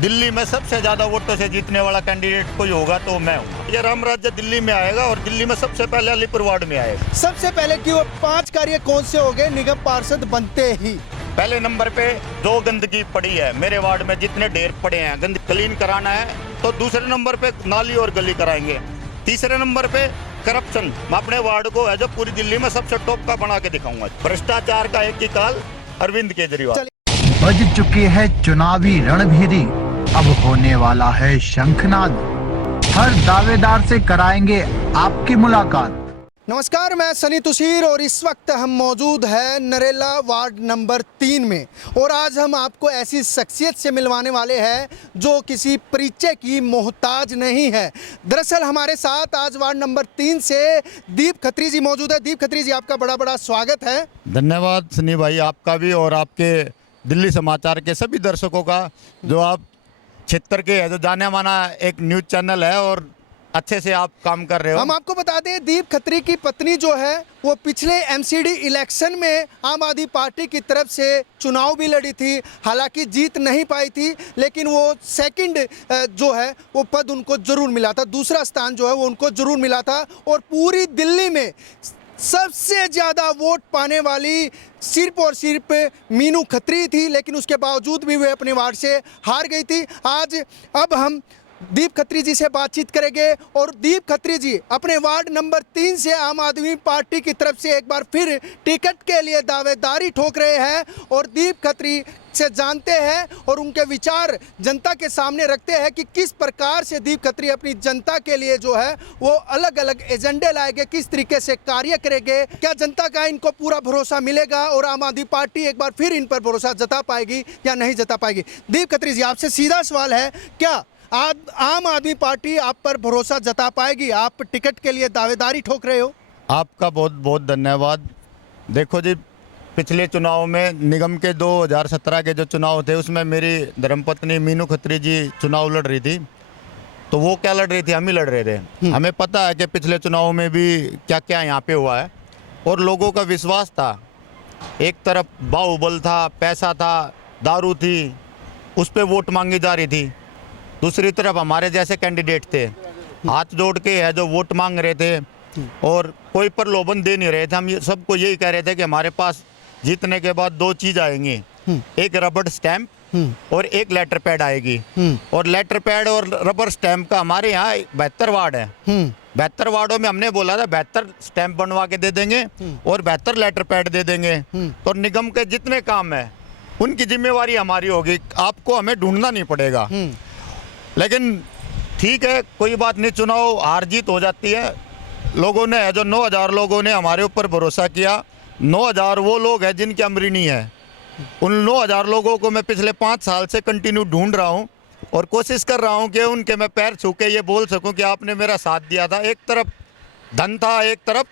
दिल्ली में सबसे ज्यादा वोटों से जीतने वाला कैंडिडेट कोई होगा तो मैं हूँ। ये राम राज्य दिल्ली में आएगा और दिल्ली में सबसे पहले अलीपुर वार्ड में आएगा। सबसे पहले कि वो 5 कार्य कौन से हो गए निगम पार्षद बनते ही? पहले नंबर पे जो गंदगी पड़ी है मेरे वार्ड में, जितने ढेर पड़े हैं गंद क्लीन कराना है। तो दूसरे नंबर पे नाली और गली कराएंगे। तीसरे नंबर पे करप्शन, मैं अपने वार्ड को है जो पूरी दिल्ली में सबसे टॉप का बना के दिखाऊंगा। भ्रष्टाचार का एक ही काल, अरविंद केजरीवाल। बज चुकी है चुनावी रणभेरी, अब होने वाला है शंखनाद। हर दावेदार से कराएंगे आपकी मुलाकात। नमस्कार, मैं सनी तुषीर और इस वक्त हम मौजूद हैं नरेला वार्ड नंबर 3 में। और आज हम आपको ऐसी शख्सियत से मिलवाने वाले हैं जो किसी परिचय की मोहताज नहीं है। दरअसल हमारे साथ आज वार्ड नंबर 3 से दीप खत्री जी मौजूद है। दीप खत्री जी, आपका बड़ा बड़ा स्वागत है। धन्यवाद सनी भाई, आपका भी और आपके दिल्ली समाचार के सभी दर्शकों का, जो आप क्षेत्र के है, जो जाने माना एक न्यूज चैनल है और अच्छे से आप काम कर रहे हो। हम आपको बता दें, दीप खत्री की पत्नी जो है वो पिछले एमसीडी इलेक्शन में आम आदमी पार्टी की तरफ से चुनाव भी लड़ी थी। हालांकि जीत नहीं पाई थी, लेकिन वो सेकंड जो है वो पद उनको जरूर मिला था, दूसरा स्थान जो है वो उनको जरूर मिला था। और पूरी दिल्ली में सबसे ज़्यादा वोट पाने वाली सिर्फ और सिर्फ मीनू खत्री थी, लेकिन उसके बावजूद भी वे अपने वार्ड से हार गई थी। अब हम दीप खत्री जी से बातचीत करेंगे और दीप खत्री जी अपने वार्ड नंबर 3 से आम आदमी पार्टी की तरफ से एक बार फिर टिकट के लिए दावेदारी ठोक रहे हैं। और दीप खत्री से जानते हैं और उनके विचार जनता के सामने रखते हैं कि किस प्रकार से दीप खत्री अपनी जनता के लिए जो है वो अलग अलग एजेंडे लाएंगे, किस तरीके से कार्य करेंगे, क्या जनता का इनको पूरा भरोसा मिलेगा और आम आदमी पार्टी एक बार फिर इन पर भरोसा जता पाएगी या नहीं जता पाएगी। दीप खत्री जी, आपसे सीधा सवाल है, क्या आम आदमी पार्टी आप पर भरोसा जता पाएगी? आप टिकट के लिए दावेदारी ठोक रहे हो। आपका बहुत बहुत धन्यवाद। देखो जी, पिछले चुनाव में निगम के 2017 के जो चुनाव थे उसमें मेरी धर्मपत्नी मीनू खत्री जी चुनाव लड़ रही थी। तो वो क्या लड़ रही थी, हम ही लड़ रहे थे। हमें पता है कि पिछले चुनाव में भी क्या क्या यहाँ पे हुआ है और लोगों का विश्वास था। एक तरफ बाहुबल था, पैसा था, दारू थी, उस पर वोट मांगी जा रही थी। दूसरी तरफ हमारे जैसे कैंडिडेट थे, हाथ जोड़ के है जो वोट मांग रहे थे और कोई प्रलोभन दे नहीं रहे थे। हम सबको यही कह रहे थे कि हमारे पास जीतने के बाद 2 चीज़ आएंगी, एक रबर स्टैम्प और एक लेटर पैड आएगी। और लेटर पैड और रबर स्टैम्प का हमारे यहाँ 72 वार्ड है। 72 वार्डों में हमने बोला था 72 स्टैम्प बनवा के दे देंगे और 72 लेटर पैड दे देंगे। तो निगम के जितने काम है उनकी जिम्मेवारी हमारी होगी, आपको हमें ढूंढना नहीं पड़ेगा। लेकिन ठीक है, कोई बात नहीं, चुनाव हार जीत हो जाती है। लोगों ने जो 9000 लोगों ने हमारे ऊपर भरोसा किया, 9000 वो लोग हैं जिनकी अमरी नहीं है। उन 9000 लोगों को मैं पिछले 5 साल से कंटिन्यू ढूंढ रहा हूं और कोशिश कर रहा हूं कि उनके मैं पैर छू के ये बोल सकूं कि आपने मेरा साथ दिया था। एक तरफ धन था, एक तरफ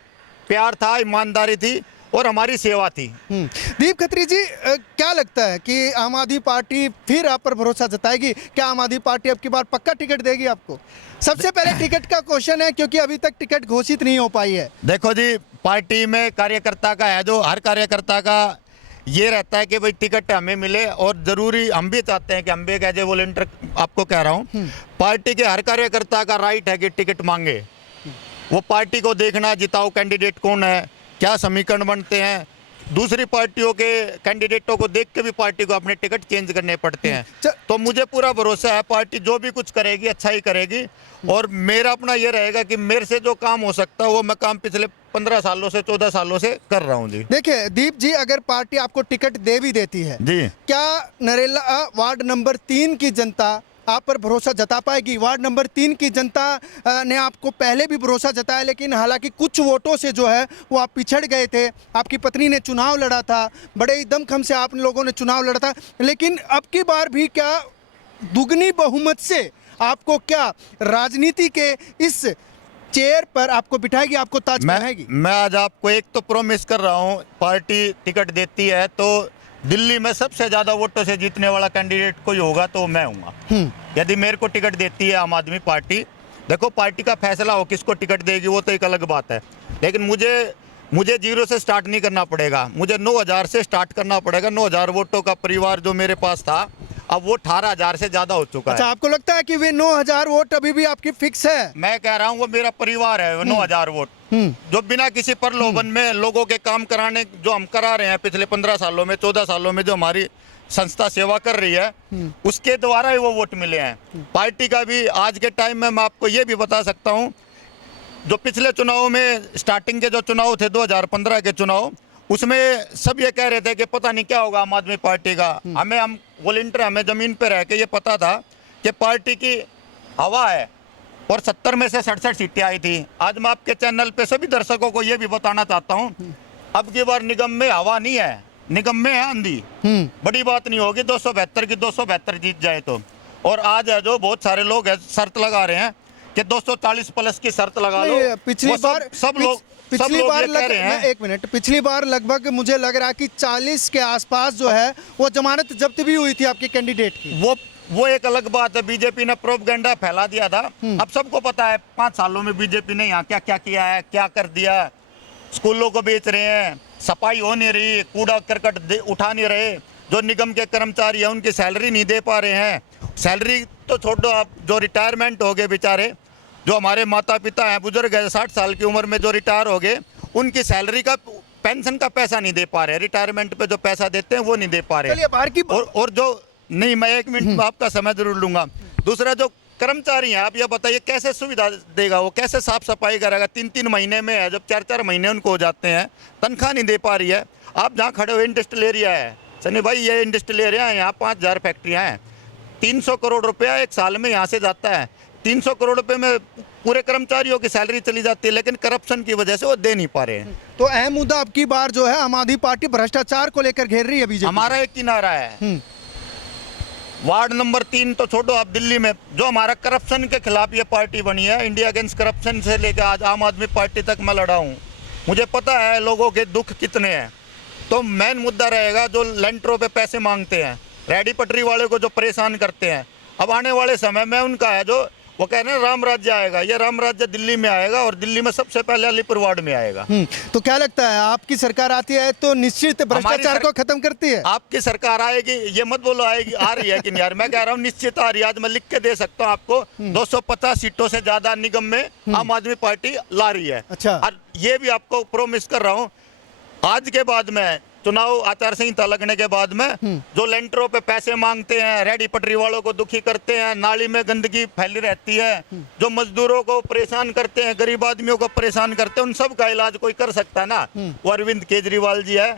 प्यार था, ईमानदारी थी और हमारी सेवा थी। दीप खत्री जी, क्या लगता है कि आम आदमी पार्टी फिर आप पर भरोसा जताएगी? क्या आम आदमी पार्टी अब की बार पक्का टिकट देगी आपको? सबसे पहले टिकट का क्वेश्चन है, क्योंकि अभी तक टिकट घोषित नहीं हो पाई है। देखो जी, पार्टी में कार्यकर्ता का है जो हर कार्यकर्ता का ये रहता है कि भाई टिकट हमें मिले, और जरूरी हम भी चाहते हैं कि हम भी एक एज ए वॉलंटियर आपको कह रहा हूँ, पार्टी के हर कार्यकर्ता का राइट है कि टिकट मांगे। वो पार्टी को देखना, जिताऊ कैंडिडेट कौन है, क्या समीकरण बनते हैं, दूसरी पार्टियों के कैंडिडेटों को देख के भी पार्टी को अपने टिकट चेंज करने पड़ते हैं। तो मुझे पूरा भरोसा है पार्टी जो भी कुछ करेगी अच्छा ही करेगी। और मेरा अपना ये रहेगा कि मेरे से जो काम हो सकता है वो मैं काम पिछले 15 सालों से 14 सालों से कर रहा हूँ जी। देखिए दीप जी, अगर पार्टी आपको टिकट दे भी देती है जी, क्या नरेला वार्ड नंबर 3 की जनता आप पर भरोसा जता पाएगी? वार्ड नंबर 3 की जनता ने आपको पहले भी भरोसा जताया, लेकिन हालांकि कुछ वोटों से जो है वो आप पिछड़ गए थे। आपकी पत्नी ने चुनाव लड़ा था, बड़े ही दमखम से आप लोगों ने चुनाव लड़ा था, लेकिन अब की बार भी क्या दुगनी बहुमत से आपको क्या राजनीति के इस चेयर पर आपको बिठाएगी, आपको ताज पहनाएगी? मैं आज आपको एक तो प्रॉमिस कर रहा हूँ, पार्टी टिकट देती है तो दिल्ली में सबसे ज्यादा वोटों से जीतने वाला कैंडिडेट कोई होगा तो मैं हूँगा। यदि मेरे को टिकट देती है आम आदमी पार्टी, देखो पार्टी का फैसला हो किसको टिकट देगी वो तो एक अलग बात है, लेकिन मुझे 0 से स्टार्ट नहीं करना पड़ेगा, मुझे 9000 से स्टार्ट करना पड़ेगा। 9000 वोटों का परिवार जो मेरे पास था अब वो 18,000 से ज्यादा हो चुका अच्छा, है। आपको लगता है कि वे 9,000 वोट अभी भी आपकी फिक्स है? मैं कह रहा हूँ वो मेरा परिवार है, वो 9,000 वोट जो बिना किसी प्रलोभन में लोगों के काम कराने जो हम करा रहे हैं पिछले 15 सालों में, 14 सालों में जो हमारी संस्था सेवा कर रही है, उसके द्वारा ही वो वोट मिले हैं। पार्टी का भी आज के टाइम में मैं आपको ये भी बता सकता हूँ, जो पिछले चुनाव में स्टार्टिंग के जो चुनाव थे 2015 के चुनाव, उसमें सब ये कह रहे थे कि पता नहीं क्या होगा आम आदमी पार्टी का। हम वॉलंटियर, हमें ज़मीन पे रह के ये पता था कि पार्टी की हवा है, और 70 में से 67 सीटें आई थी। आज मैं आपके चैनल पे सभी दर्शकों को ये भी बताना चाहता हूँ, अब की बार निगम में हवा नहीं है, निगम में है आंधी। बड़ी बात नहीं होगी 272 की 272 जीत जाए तो। और आज है जो बहुत सारे लोग है शर्त लगा रहे हैं कि 240 प्लस की शर्त लगा लो। पिछली बार सब लोग ये कह रहे हैं। एक मिनट, पिछली बार लगभग मुझे लग रहा है कि 40 के आसपास जो है वो जमानत जब्त भी हुई थी आपके कैंडिडेट की। वो एक अलग बात है, बीजेपी ने प्रोपगेंडा फैला दिया था। अब सबको पता है 5 सालों में बीजेपी ने यहाँ क्या क्या किया है, क्या कर दिया। स्कूलों को बेच रहे हैं, सफाई हो नहीं रही, कूड़ा करकट उठा नहीं रहे, जो निगम के कर्मचारी हैं उनकी सैलरी नहीं दे पा रहे हैं। सैलरी तो छोड़ो, आप जो रिटायरमेंट हो गए बेचारे, जो हमारे माता पिता हैं बुजुर्ग है 60 साल की उम्र में जो रिटायर हो गए, उनकी सैलरी का पेंशन का पैसा नहीं दे पा रहे, रिटायरमेंट पे जो पैसा देते हैं वो नहीं दे पा रहे। और जो नहीं, मैं 1 मिनट में आपका समय जरूर लूंगा। दूसरा जो कर्मचारी हैं, आप ये बताइए कैसे सुविधा देगा, वो कैसे साफ सफाई करेगा? 3-3 महीने में है, जब 4-4 महीने उनको हो जाते हैं, तनख्वाह नहीं दे पा रही है। आप जहाँ खड़े हुए इंडस्ट्रियल एरिया है सनी भाई, ये इंडस्ट्रियल एरिया है, यहाँ 5,000 फैक्ट्रियाँ हैं, 300 करोड़ रुपया एक साल में यहाँ से जाता है। 300 करोड़ रुपए में पूरे कर्मचारियों की सैलरी चली जाती है, लेकिन करप्शन की वजह से वो दे नहीं पा रहे हैं। तो अहम मुद्दा अब की बार जो है आम आदमी पार्टी भ्रष्टाचार को लेकर घेर रही है बीजेपी। हमारा एक किनारा है, वार्ड नंबर 3 तो छोड़ो, आप दिल्ली में जो हमारा करप्शन के खिलाफ ये पार्टी बनी है, इंडिया अगेंस्ट करप्शन से लेकर आज आम आदमी पार्टी तक मैं लड़ा हूँ। मुझे पता है लोगों के दुख कितने हैं। तो मेन मुद्दा रहेगा जो लेंटरों पे पैसे मांगते हैं, रेडी पटरी वाले को जो परेशान करते हैं। अब आने वाले समय में उनका है जो वो कह रहे हैं राम राज्य आएगा, ये राम राज्य दिल्ली में आएगा, और दिल्ली में सबसे पहले अलीपुर वार्ड में आएगा। तो क्या लगता है आपकी सरकार आती है तो निश्चित भ्रष्टाचार को खत्म करती है? आपकी सरकार आएगी, ये मत बोलो आएगी, आ रही है कि नहीं यार, मैं कह रहा हूँ निश्चित आ रही है। आज मैं लिख के दे सकता हूँ आपको, 250 सीटों से ज्यादा निगम में आम आदमी पार्टी ला रही है। अच्छा। और ये भी आपको प्रोमिस कर रहा हूँ, आज के बाद में चुनाव आचार संहिता लगने के बाद में जो लेंटरों पे पैसे मांगते हैं, रेडी पटरी वालों को दुखी करते हैं, नाली में गंदगी फैली रहती है, जो मजदूरों को परेशान करते हैं, गरीब आदमियों को परेशान करते हैं, उन सब का इलाज कोई कर सकता है ना, वो अरविंद केजरीवाल जी है।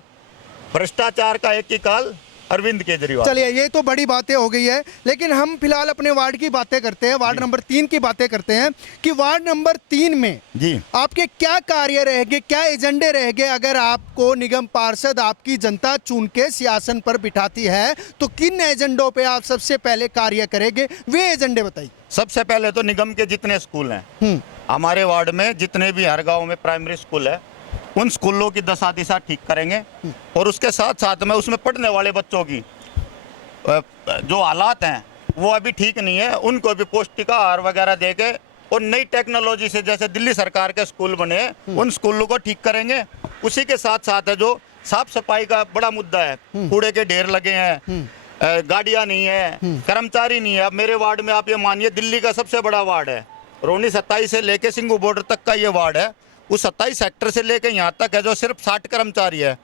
भ्रष्टाचार का एक ही काल अरविंद केजरीवाल। चलिए, ये तो बड़ी बातें हो गई है, लेकिन हम फिलहाल अपने वार्ड की बातें करते हैं, वार्ड नंबर 3 की बातें करते हैं कि वार्ड नंबर 3 में जी आपके क्या कार्य रहेंगे, क्या एजेंडे रहेंगे? अगर आपको निगम पार्षद आपकी जनता चुन के सिंहासन पर बिठाती है तो किन एजेंडों पे आप सबसे पहले कार्य करेंगे, वे एजेंडे बताइए। सबसे पहले तो निगम के जितने स्कूल हैं हमारे वार्ड में, जितने भी हर गाँव में प्राइमरी स्कूल है, उन स्कूलों की दशा दिशा ठीक करेंगे, और उसके साथ साथ में उसमें पढ़ने वाले बच्चों की जो हालात हैं वो अभी ठीक नहीं है, उनको भी पौष्टिक आहार वगैरह देके और नई टेक्नोलॉजी से जैसे दिल्ली सरकार के स्कूल बने उन स्कूलों को ठीक करेंगे। उसी के साथ साथ है जो साफ सफाई का बड़ा मुद्दा है, कूड़े के ढेर लगे हैं, गाड़ियाँ नहीं है, कर्मचारी नहीं है। अब मेरे वार्ड में आप ये मानिए, दिल्ली का सबसे बड़ा वार्ड है, रोनी 27 से लेके सिंघू बॉर्डर तक का ये वार्ड है। उस 27 सेक्टर से लेकर यहाँ तक है जो सिर्फ 60 कर्मचारी है,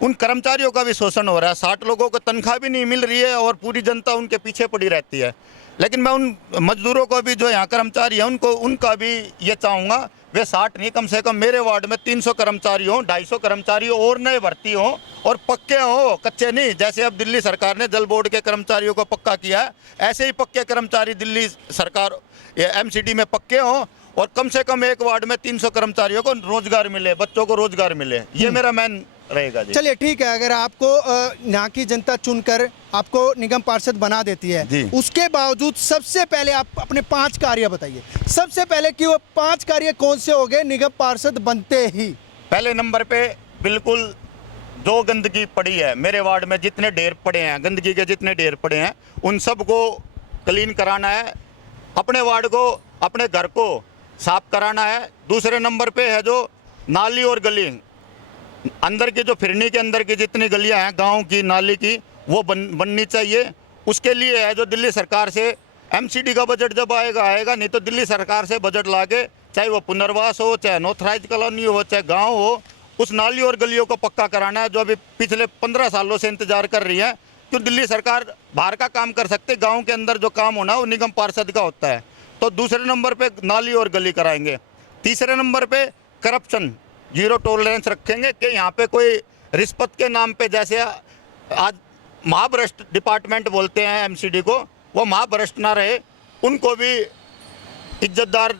उन कर्मचारियों का भी शोषण हो रहा है। 60 लोगों को तनख्वाह भी नहीं मिल रही है और पूरी जनता उनके पीछे पड़ी रहती है। लेकिन मैं उन मजदूरों को भी जो यहाँ कर्मचारी हैं उनका भी ये चाहूँगा, वे 60 नहीं, कम से कम मेरे वार्ड में 300 कर्मचारी हों, 250 कर्मचारी हो और नए भर्ती हों और पक्के हों, कच्चे नहीं। जैसे अब दिल्ली सरकार ने जल बोर्ड के कर्मचारियों को पक्का किया है, ऐसे ही पक्के कर्मचारी दिल्ली सरकार MCD में पक्के हों, और कम से कम एक वार्ड में 300 कर्मचारियों को रोजगार मिले, बच्चों को रोजगार मिले। ये मेरा मेन रहेगा जी। चलिए ठीक है, अगर आपको यहाँ की जनता चुनकर आपको निगम पार्षद बना देती है, उसके बावजूद सबसे पहले आप अपने 5 कार्य बताइए। सबसे पहले कि वो 5 कार्य कौन से हो गए निगम पार्षद बनते ही? पहले नंबर पे बिल्कुल जो गंदगी पड़ी है मेरे वार्ड में, जितने ढेर पड़े हैं गंदगी के, जितने ढेर पड़े हैं उन सब को क्लीन कराना है, अपने वार्ड को, अपने घर को साफ कराना है। दूसरे नंबर पे है जो नाली और गली, अंदर की जो फिरनी के अंदर की जितनी गलियां हैं गांव की, नाली की, वो बननी चाहिए। उसके लिए है जो दिल्ली सरकार से एमसीडी का बजट जब आएगा आएगा, नहीं तो दिल्ली सरकार से बजट लाके, चाहे वो पुनर्वास हो, चाहे अनऑथराइज कॉलोनी हो, चाहे गांव हो, उस नाली और गलियों को पक्का कराना है, जो अभी पिछले 15 सालों से इंतजार कर रही है। क्यों दिल्ली सरकार बाहर का काम कर सकते, गाँव के अंदर जो काम होना वो निगम पार्षद का होता है। तो दूसरे नंबर पे नाली और गली कराएंगे। तीसरे नंबर पे करप्शन जीरो टॉलरेंस रखेंगे कि यहाँ पे कोई रिश्वत के नाम पे, जैसे आज महाभ्रष्ट डिपार्टमेंट बोलते हैं एमसीडी को, वो महाभ्रष्ट ना रहे, उनको भी इज्जतदार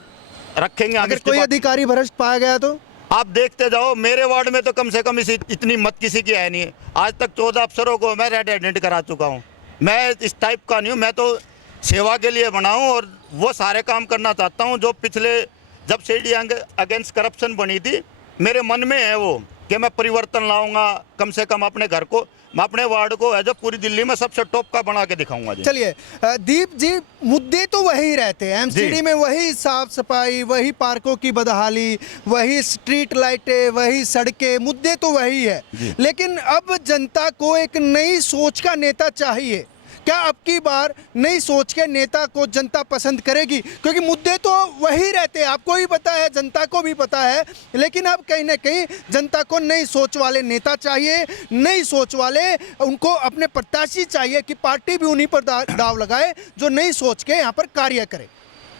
रखेंगे। अगर कोई अधिकारी भ्रष्ट पाया गया तो आप देखते जाओ, मेरे वार्ड में तो कम से कम इतनी मत किसी की है नहीं। आज तक 14 अफसरों को मैं रेड हैंडेड करा चुका हूँ। मैं इस टाइप का नहीं हूँ, मैं तो सेवा के लिए बना हूँ और वो सारे काम करना चाहता हूँ जो पिछले जब सीडी अगेंस्ट करप्शन बनी थी, मेरे मन में है वो कि मैं परिवर्तन लाऊंगा। कम से कम अपने घर को, मैं अपने वार्ड को है जो पूरी दिल्ली में सबसे टॉप का बना के दिखाऊंगा जी। चलिए दीप जी, मुद्दे तो वही रहते हैं एमसीडी में, वही साफ सफाई, वही पार्कों की बदहाली, वही स्ट्रीट लाइटें, वही सड़कें, मुद्दे तो वही है। लेकिन अब जनता को एक नई सोच का नेता चाहिए। क्या अब की बार नई सोच के नेता को जनता पसंद करेगी? क्योंकि मुद्दे तो वही रहते हैं, आपको भी पता है, जनता को भी पता है, लेकिन अब कहीं ना कहीं जनता को नई सोच वाले नेता चाहिए, नई सोच वाले उनको अपने प्रत्याशी चाहिए कि पार्टी भी उन्हीं पर दाव लगाए जो नई सोच के यहाँ पर कार्य करे।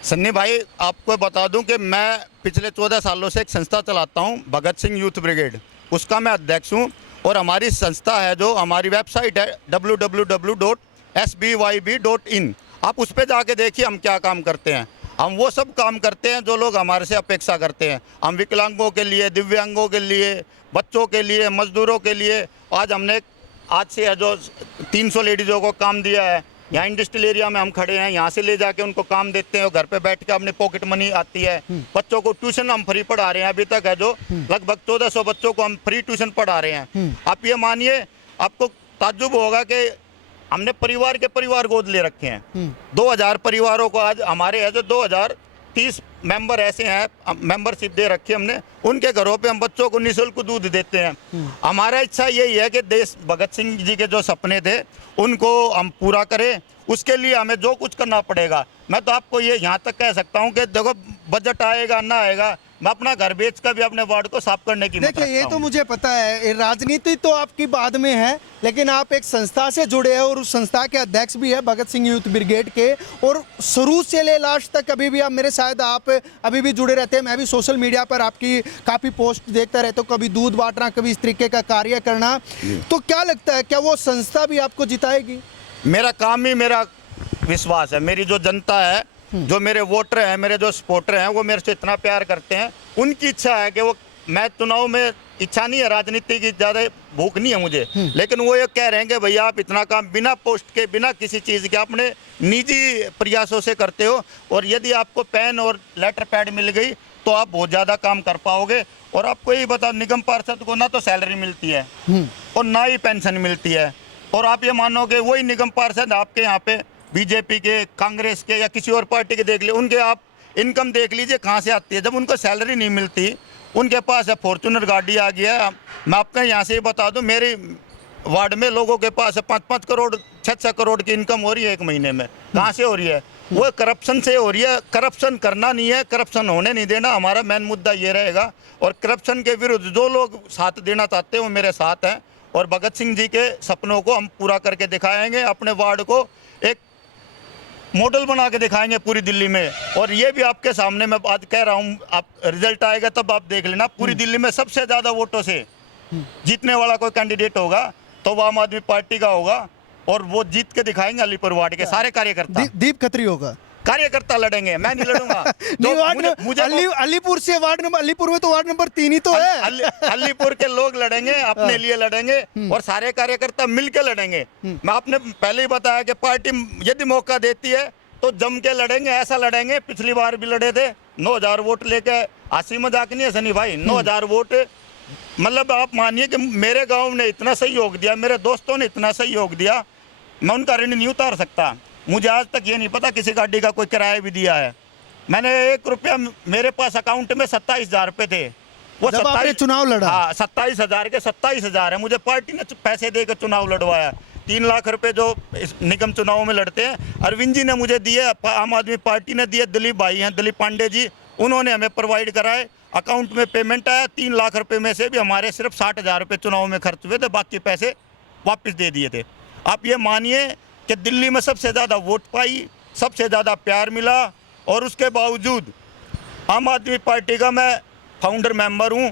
सन्नी भाई, आपको बता दूं कि मैं पिछले 14 सालों से एक संस्था चलाता हूं, भगत सिंह यूथ ब्रिगेड, उसका मैं अध्यक्ष हूं। और हमारी संस्था है, जो हमारी वेबसाइट है www.sbyb.in, आप उस पर जाके देखिए हम क्या काम करते हैं। हम वो सब काम करते हैं जो लोग हमारे से अपेक्षा करते हैं। हम विकलांगों के लिए, दिव्यांगों के लिए, बच्चों के लिए, मजदूरों के लिए, आज से है जो 300 लेडीज़ों को काम दिया है। यहाँ इंडस्ट्रियल एरिया में हम खड़े हैं, यहाँ से ले जाके उनको काम देते हैं, घर पे बैठ के अपने पॉकेट मनी आती है। बच्चों को ट्यूशन हम फ्री पढ़ा रहे हैं, अभी तक है जो लगभग 1400 बच्चों को हम फ्री ट्यूशन पढ़ा रहे हैं। आप ये मानिए, आपको ताज्जुब होगा कि हमने परिवार के परिवार गोद ले रखे हैं। 2000 परिवारों को आज हमारे है जो 2030 मेंबर ऐसे हैं, मेंबरशिप दे रखी है हमने, उनके घरों पे हम बच्चों को निःशुल्क दूध देते हैं। हमारा इच्छा यही है कि देश भगत सिंह जी के जो सपने थे उनको हम पूरा करें। उसके लिए हमें जो कुछ करना पड़ेगा, मैं तो आपको ये यहाँ तक कह सकता हूँ कि देखो, बजट आएगा ना आएगा, मैं अपना घर बेच कर भी अपने वार्ड को साफ करने की देखिए, ये तो मुझे पता है, राजनीति तो आपकी बाद में है, लेकिन आप एक संस्था से जुड़े हैं और उस संस्था के अध्यक्ष भी है भगत सिंह यूथ ब्रिगेड के, और शुरू से ले लास्ट तक अभी भी आप मेरे, शायद आप अभी भी जुड़े रहते हैं। मैं भी सोशल मीडिया पर आपकी काफ़ी पोस्ट देखता रहता हूँ, कभी दूध बांटना, कभी इस तरीके का कार्य करना। तो क्या लगता है, क्या वो संस्था भी आपको जिताएगी? मेरा काम ही मेरा विश्वास है। मेरी जो जनता है, जो मेरे वोटर हैं, मेरे जो सपोर्टर हैं, वो मेरे से इतना प्यार करते हैं। उनकी इच्छा है कि वो, मैं चुनाव में इच्छा नहीं है, राजनीति की ज़्यादा भूख नहीं है मुझे, लेकिन वो ये कह रहे हैं कि भैया आप इतना काम बिना पोस्ट के, बिना किसी चीज़ के, अपने निजी प्रयासों से करते हो, और यदि आपको पेन और लेटर पैड मिल गई तो आप बहुत ज़्यादा काम कर पाओगे। और आपको यही बताओ, निगम पार्षद को ना तो सैलरी मिलती है और ना ही पेंशन मिलती है। और आप ये मानो कि वही निगम पार्षद आपके यहाँ पे बीजेपी के, कांग्रेस के या किसी और पार्टी के देख लिए, उनके आप इनकम देख लीजिए कहाँ से आती है। जब उनको सैलरी नहीं मिलती, उनके पास है फॉर्चूनर गाड़ी आ गया है। मैं आपको यहाँ से ही बता दूँ, मेरे वार्ड में लोगों के पास 5-5 करोड़, 6-6 करोड़ की इनकम हो रही है एक महीने में। कहाँ से हो रही है? वो करप्शन से हो रही है। करप्शन करना नहीं है, करप्शन होने नहीं देना, हमारा मेन मुद्दा ये रहेगा। और करप्शन के विरुद्ध जो लोग साथ देना चाहते हैं वो मेरे साथ हैं, और भगत सिंह जी के सपनों को हम पूरा करके दिखाएंगे। अपने वार्ड को एक मॉडल बना के दिखाएंगे पूरी दिल्ली में। और ये भी आपके सामने मैं आज कह रहा हूँ, आप रिजल्ट आएगा तब आप देख लेना, पूरी दिल्ली में सबसे ज़्यादा वोटों से जीतने वाला कोई कैंडिडेट होगा तो वो आम आदमी पार्टी का होगा, और वो जीत के दिखाएंगे। अलीपुर वार्ड के सारे कार्यकर्ता, दीप खत्री होगा, कार्यकर्ता लड़ेंगे, मैं नहीं लड़ूंगा। अलीपुर से वार्ड नंबर, अलीपुर में तो वार्ड नंबर 3 ही तो है। अलीपुर के लोग लड़ेंगे, अपने लिए लड़ेंगे, और सारे कार्यकर्ता मिलके लड़ेंगे। मैं आपने पहले ही बताया कि पार्टी यदि मौका देती है तो जम के लड़ेंगे। ऐसा लड़ेंगे, पिछली बार भी लड़े थे, 9000 वोट लेके। हंसी मजाक नहीं है सनी भाई, 9000 वोट, मतलब आप मानिए कि मेरे गाँव ने इतना सहयोग दिया, मेरे दोस्तों ने इतना सहयोग दिया, मैं उनका ऋण नहीं उतार सकता। मुझे आज तक ये नहीं पता किसी गाड़ी का कोई किराया भी दिया है। मैंने 1 रुपया, मेरे पास अकाउंट में 27,000 रुपये थे, वो 27 चुनाव लड़ा। हाँ, 27,000 के 27,000 है, मुझे पार्टी ने पैसे देकर चुनाव लड़वाया। 3 लाख रुपए जो इस निगम चुनाव में लड़ते हैं अरविंद जी ने मुझे दिए, आम आदमी पार्टी ने दिए, दिलीप भाई हैं, दिलीप पांडे जी, उन्होंने हमें प्रोवाइड कराए। अकाउंट में पेमेंट आया। 3 लाख रुपए में से भी हमारे सिर्फ 60,000 रुपये चुनाव में खर्च हुए थे, बाकी पैसे वापस दे दिए थे। आप ये मानिए कि दिल्ली में सबसे ज़्यादा वोट पाई, सबसे ज़्यादा प्यार मिला, और उसके बावजूद आम आदमी पार्टी का मैं फाउंडर मेंबर हूँ।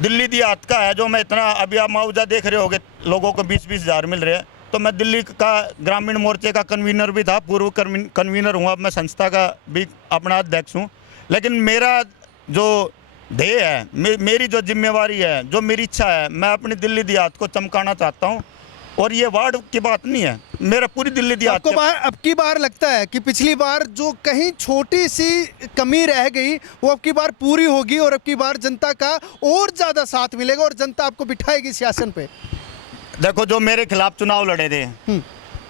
दिल्ली देहात का है जो मैं इतना, अभी आप मुआवजा देख रहे होगे लोगों को 20-20 हज़ार मिल रहे हैं, तो मैं दिल्ली का ग्रामीण मोर्चे का कन्वीनर भी था, पूर्व कन्वीनर हूँ, अब मैं संस्था का भी अपना अध्यक्ष हूँ। लेकिन मेरा जो ध्येय है, मेरी जो जिम्मेवारी है, जो मेरी इच्छा है, मैं अपनी दिल्ली देहात को चमकाना चाहता हूँ। और ये वार्ड की बात नहीं है, मेरा पूरी दिल्ली देहात आपको अब की बार लगता है कि पिछली बार जो कहीं छोटी सी कमी रह गई वो अब की बार पूरी होगी और अब की बार जनता का और ज़्यादा साथ मिलेगा और जनता आपको बिठाएगी शासन पे? देखो, जो मेरे खिलाफ चुनाव लड़े थे,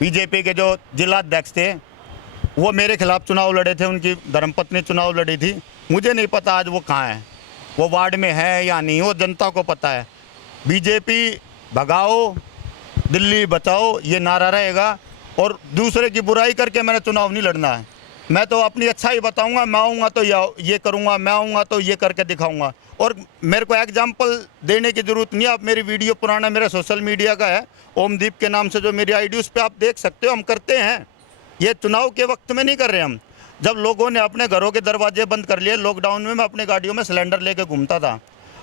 बीजेपी के जो जिला अध्यक्ष थे, वो मेरे खिलाफ चुनाव लड़े थे, उनकी धर्मपत्नी चुनाव लड़ी थी। मुझे नहीं पता आज वो कहाँ है, वो वार्ड में है या नहीं, वो जनता को पता है। बीजेपी भगाओ, दिल्ली बचाओ, ये नारा रहेगा, और दूसरे की बुराई करके मैंने चुनाव नहीं लड़ना है। मैं तो अपनी अच्छाई बताऊंगा, मैं आऊँगा तो ये करूँगा, मैं आऊँगा तो ये करके दिखाऊंगा। और मेरे को एग्जाम्पल देने की ज़रूरत नहीं है। आप मेरी वीडियो पुराना मेरा सोशल मीडिया का है, ओमदीप के नाम से जो मेरी आईडी, उस पर आप देख सकते हो। हम करते हैं ये, चुनाव के वक्त में नहीं कर रहे हम। जब लोगों ने अपने घरों के दरवाजे बंद कर लिए लॉकडाउन में, मैं अपने गाड़ियों में सिलेंडर लेके घूमता था।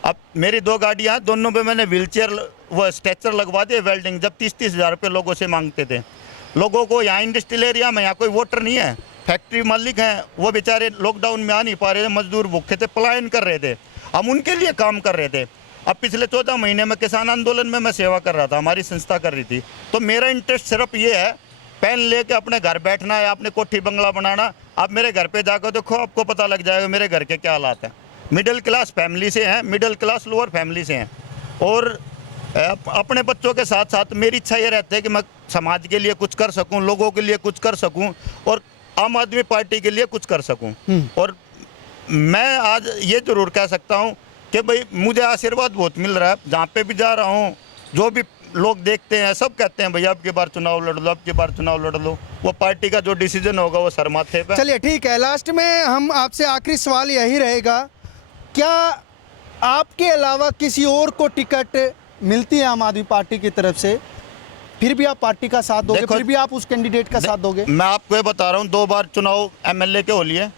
अब मेरी 2 गाड़ियाँ हैं, दोनों पे मैंने व्हीलचेयर वो स्ट्रेचर लगवा दिए वेल्डिंग, जब 30-30 हज़ार रुपये लोगों से मांगते थे। लोगों को यहाँ इंडस्ट्रियल एरिया में, यहाँ कोई वोटर नहीं है, फैक्ट्री मालिक हैं, वो बेचारे लॉकडाउन में आ नहीं पा रहे थे, मजदूर भूखे थे, पलायन कर रहे थे, हम उनके लिए काम कर रहे थे। अब पिछले 14 महीने में किसान आंदोलन में मैं सेवा कर रहा था, हमारी संस्था कर रही थी। तो मेरा इंटरेस्ट सिर्फ ये है, पेन लेके अपने घर बैठना है, अपने कोठी बंगला बनाना। आप मेरे घर पे जाकर देखो, आपको पता लग जाएगा मेरे घर के क्या हालात हैं। मिडिल क्लास फैमिली से हैं, मिडिल क्लास लोअर फैमिली से हैं, और अपने बच्चों के साथ साथ मेरी इच्छा ये रहती है कि मैं समाज के लिए कुछ कर सकूं, लोगों के लिए कुछ कर सकूं, और आम आदमी पार्टी के लिए कुछ कर सकूं। और मैं आज ये ज़रूर कह सकता हूं कि भाई मुझे आशीर्वाद बहुत मिल रहा है, जहाँ पे भी जा रहा हूँ, जो भी लोग देखते हैं सब कहते हैं भैया अब की बार चुनाव लड़ लो, अब की बार चुनाव लड़ लो। वो पार्टी का जो डिसीजन होगा वो सर माथे पे। चलिए ठीक है, लास्ट में हम आपसे आखिरी सवाल यही रहेगा, क्या आपके अलावा किसी और को टिकट मिलती है आम आदमी पार्टी की तरफ से, फिर भी आप पार्टी का साथ दोगे, फिर भी आप उस कैंडिडेट का साथ दोगे? मैं आपको ये बता रहा हूँ, 2 बार चुनाव एमएलए के हो लिए,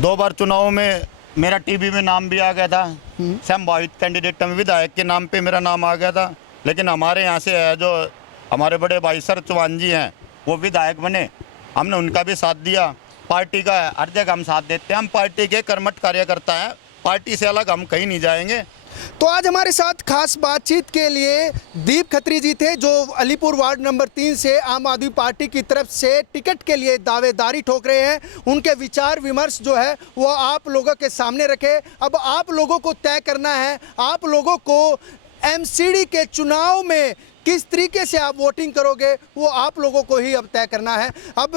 2 बार चुनाव में मेरा टीवी में नाम भी आ गया था, संभावित कैंडिडेट में विधायक के नाम पे मेरा नाम आ गया था। लेकिन हमारे यहाँ से है जो हमारे बड़े भाई सर चौहान जी हैं, वो विधायक बने, हमने उनका भी साथ दिया। पार्टी का हर जगह हम साथ देते हैं, हम पार्टी के कर्मठ कार्यकर्ता हैं, पार्टी से अलग हम कहीं नहीं जाएंगे। तो आज हमारे साथ खास बातचीत के लिए दीप खत्री जी थे, जो अलीपुर वार्ड नंबर 3 से आम आदमी पार्टी की तरफ से टिकट के लिए दावेदारी ठोक रहे हैं। उनके विचार विमर्श जो है वो आप लोगों के सामने रखे। अब आप लोगों को तय करना है, आप लोगों को एमसीडी के चुनाव में किस तरीके से आप वोटिंग करोगे वो आप लोगों को ही अब तय करना है। अब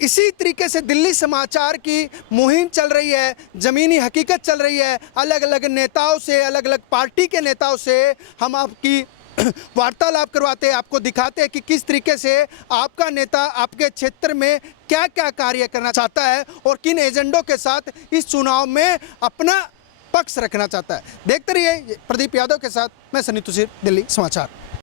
इसी तरीके से दिल्ली समाचार की मुहिम चल रही है, ज़मीनी हकीकत चल रही है, अलग अलग नेताओं से, अलग अलग पार्टी के नेताओं से हम आपकी वार्तालाप करवाते हैं, आपको दिखाते हैं कि किस तरीके से आपका नेता आपके क्षेत्र में क्या क्या कार्य करना चाहता है और किन एजेंडों के साथ इस चुनाव में अपना पक्ष रखना चाहता है। देखते रहिए प्रदीप यादव के साथ, मैं सनी तुषार, दिल्ली समाचार।